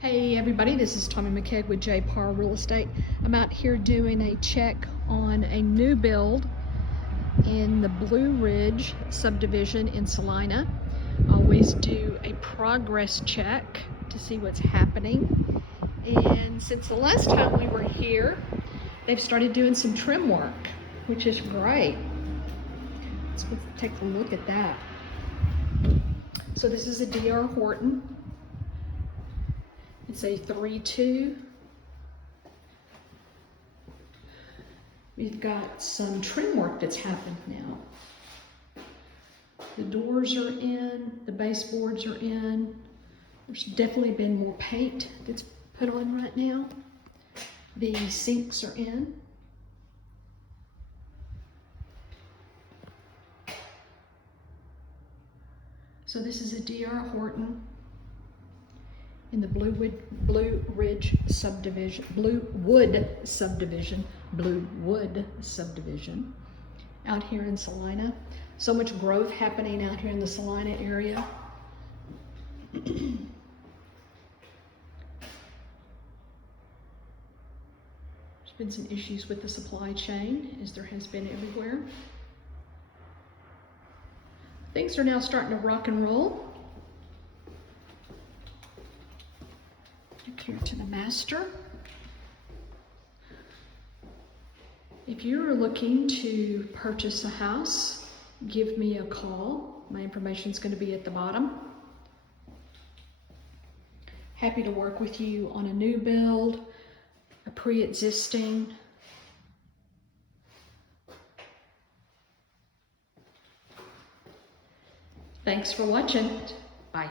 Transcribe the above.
Hey everybody, this is Tommy McKeag with J. Parr Real Estate. I'm out here doing a check on a new build in the Blue Ridge subdivision in Celina. I always do a progress check to see what's happening. And since the last time we were here, they've started doing some trim work, which is great. Let's take a look at that. So this is a DR HORTON. It's a 3-2. We've got some trim work that's happened now. The doors are in, the baseboards are in. There's definitely been more paint that's put on right now. The sinks are in. So this is a DR HORTON in the Bluewood subdivision out here in Celina. So much growth happening out here in the Celina area. There's been some issues with the supply chain, as there has been everywhere. Things are now starting to rock and roll. Here to the master. If you're looking to purchase a house, give me a call. My information is going to be at the bottom. Happy to work with you on a new build, a pre-existing. Thanks for watching. Bye.